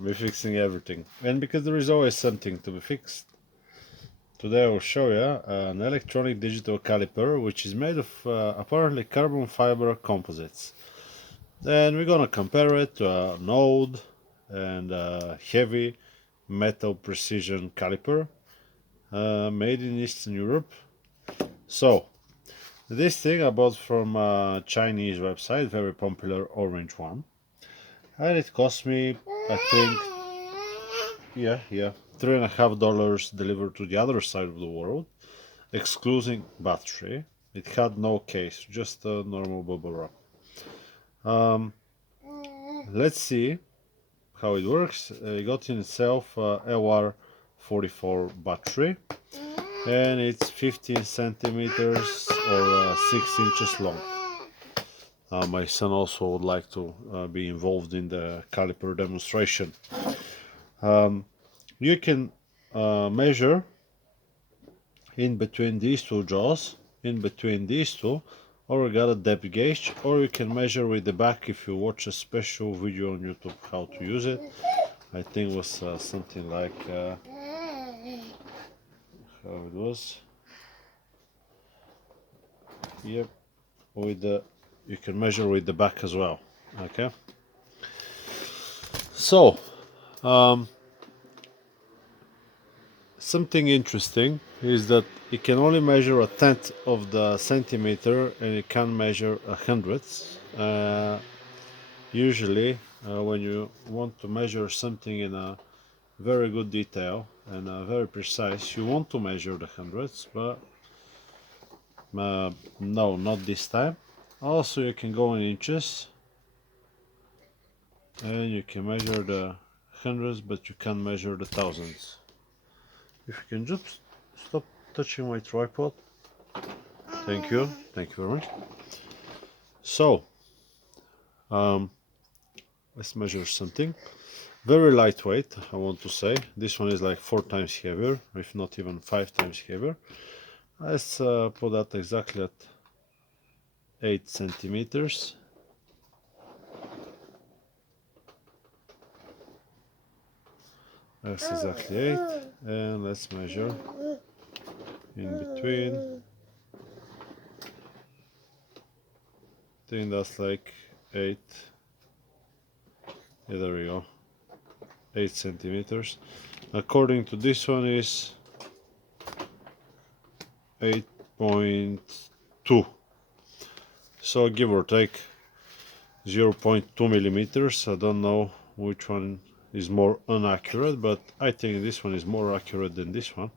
We're fixing everything. And because there is always something to be fixed, today I will show you an electronic digital caliper which is made of apparently carbon fiber composites. And we're gonna compare it to an old and heavy metal precision caliper made in Eastern Europe. So, this thing I bought from a Chinese website, very popular orange one. And it cost me, I think, $3.50 delivered to the other side of the world, excluding battery. It had no case, just a normal bubble wrap. Let's see how it works. I got in itself LR44 battery, and it's 15 centimeters or 6 inches long. My son also would like to be involved in the caliper demonstration. You can measure in between these two jaws, in between these two, or you got a depth gauge, or you can measure with the back if you watch a special video on YouTube how to use it. I think it was something like how it was. Yep, with the you can measure with the back as well. Okay. So, something interesting is that it can only measure a tenth of the centimeter and it can measure a hundredth. Usually, when you want to measure something in a very good detail and very precise, you want to measure the hundredths, but no, not this time. Also, you can go in inches and you can measure the hundreds, but you can't measure the thousands. If you can just stop touching my tripod. Thank you very much. So, let's measure something. Very lightweight, I want to say. This one is like 4 times heavier, if not even 5 times heavier. Let's put that exactly at 8 centimeters. That's exactly 8. And let's measure in between. I think that's like 8. Yeah, there we go. 8 centimeters. According to this one is 8.2. So give or take 0.2 millimeters. I don't know which one is more inaccurate, but I think this one is more accurate than this one.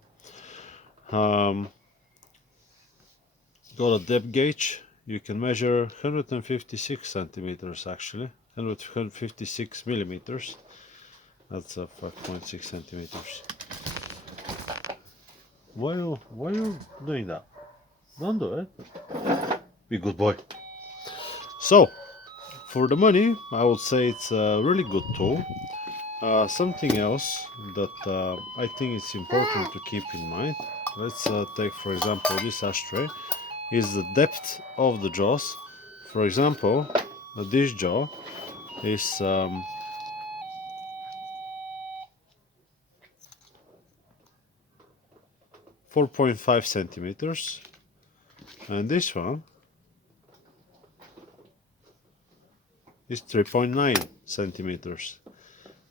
Got a depth gauge. You can measure 156 centimeters actually, 156 millimeters. That's 5.6 centimeters. Why are you doing that? Don't do it. Be good boy. So, for the money, I would say it's a really good tool. Something else that I think it's important to keep in mind. Let's take for example this ashtray. Is the depth of the jaws. For example, this jaw is 4.5 centimeters, and this one is 3.9 centimeters.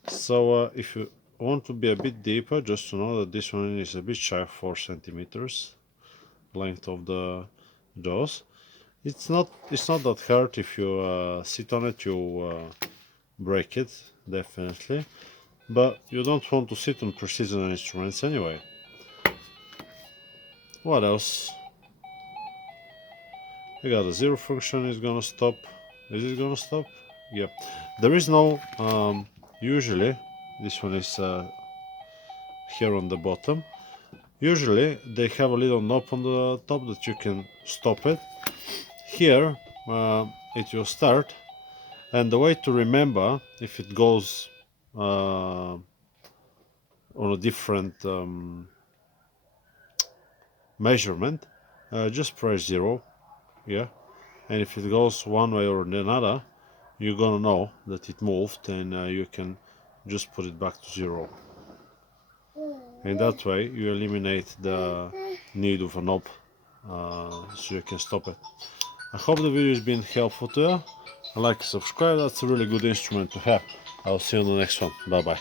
So if you want to be a bit deeper, just to know that this one is a bit shy of 4 centimeters length of the jaws. It's not that hard. If you sit on it, you break it definitely, but you don't want to sit on precision instruments anyway. What else? I got a zero function. Is gonna stop. Is it gonna stop? Yep. There is no usually this one is here on the bottom. Usually they have a little knob on the top that you can stop it. Here it will start, and the way to remember if it goes on a different measurement, just press 0, yeah, and if it goes one way or another, you're gonna know that it moved, and you can just put it back to 0. In that way you eliminate the need of a knob, so you can stop it. I hope the video has been helpful to you. Like and subscribe, that's a really good instrument to have. I'll see you on the next one. Bye bye.